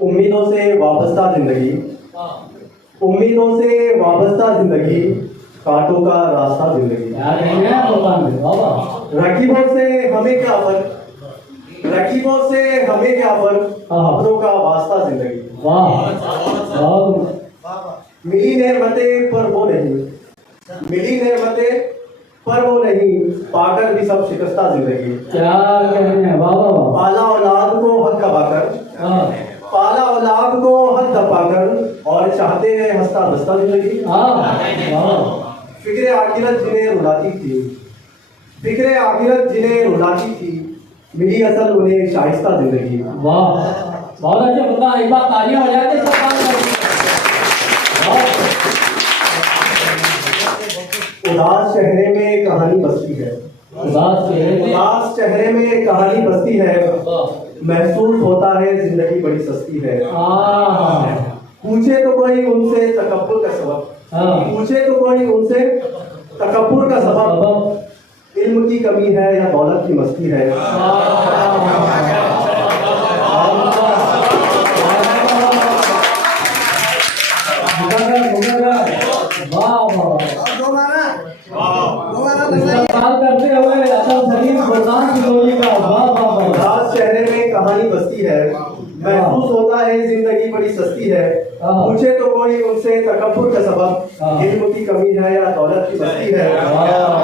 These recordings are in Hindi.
उम्मीदों से वाबस्ता जिंदगी, उम्मीदों से वाबस्ता जिंदगी, कांटों का रास्ता जिंदगी। रकीबों से हमें क्या फर्क, रकीबों से हमें क्या फर्क, अपनों का वास्ता जिंदगी। मिली नेमतें पर वो नहीं, मिली नेमतें पर वो नहीं, पाकर भी सब शिकस्ता जिंदगी। क्या कहने हैं, वाह वाह वाह। पाला औलाद को हद दबाकर, पाला औलाद को हद दबाकर, और चाहते हैं हंसता बसता जिंदगी। फिक्रे आखिरत जिन्हें रुलाती थी, फिक्रे आखिरत जिन्हें रुलाती थी, मिली असल उन्हें शाइस्ता जिंदगी। वाह, बहुत अच्छे बंदा। एक बार तालियां हो जाते सब काम करते। उदास चेहरे में कहानी बसती है, उदास चेहरे में कहानी बसती है, महसूस होता है जिंदगी बड़ी सस्ती है। पूछे तो कोई उनसे तकब्बुर का सबब, पूछे तो कोई उनसे तकब्बुर का सबब, इल्म की कमी है या दौलत की मस्ती है। करते हुए उदास चेहरे में कहानी बसती है, महसूस होता है जिंदगी बड़ी सस्ती है। पूछे तो कोई उनसे तकब्बुर का सबब, इल्म की कमी है या दौलत की मस्ती है।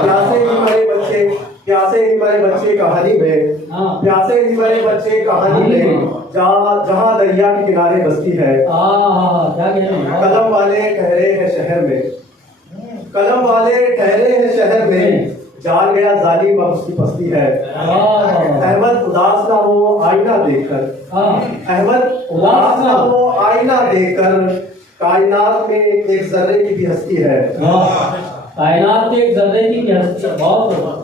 प्यासे ही मरे बच्चे, प्यासे ही मरे बच्चे कहानी में, प्यासे ही मरे बच्चे कहानी में, जहाँ दरिया के किनारे बसती है। कलम वाले ठहरे हैं शहर में, कलम वाले ठहरे हैं शहर में, जान गया जालिम अब उसकी पस्ती है। अहमद उदास ना हो आईना देखकर, अहमद उदास ना हो आईना देखकर, कायनात में एक जर्रे की भी हस्ती है। कायनात में एक जर्रे की भी हस्ती है। बहुत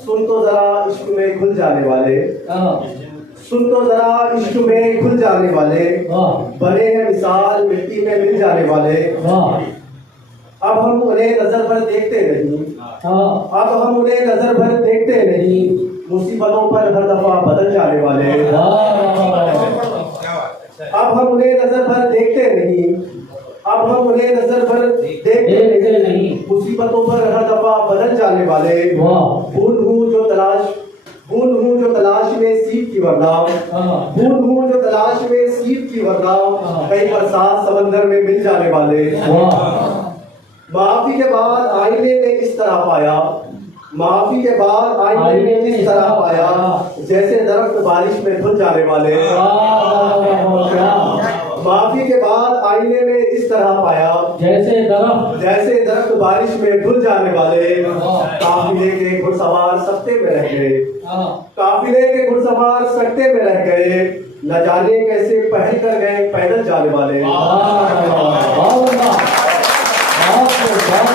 सुन तो जरा इश्क में घुल जाने वाले, सुन तो जरा इश्क में घुल जाने वाले, बने हैं मिसाल मिट्टी में मिल जाने वाले। अब हम उन्हें नजर भर देखते नहीं, अब हम उन्हें नजर भर देखते नहीं, मुसीबतों पर हर दफा बदल जाने वाले। अब हम उन्हें नजर भर देखते नहीं, अब हम उन्हें नजर भर देखते नहीं, मुसीबतों पर हर दफा बदल जाने वाले। बूंद हूँ जो तलाश, बूंद हूँ जो तलाश में सीप की वरना, बूंद हूँ जो तलाश में सीप की वरना, कई बरसात समंदर में मिल जाने वाले। माफी के बाद आईने में इस तरह पाया, माफी के बाद आईने में इस तरह पाया, जैसे दरख्त बारिश में धुल जाने वाले। माफी के बाद आईने में इस तरह पाया, जैसे दरख्त बारिश में धुल जाने वाले। काफिले के घुड़सवार सकते में रह गए, काफिले के घुड़सवार सकते में रह गए, न जाने कैसे पहल कर गए पैदल जाने वाले।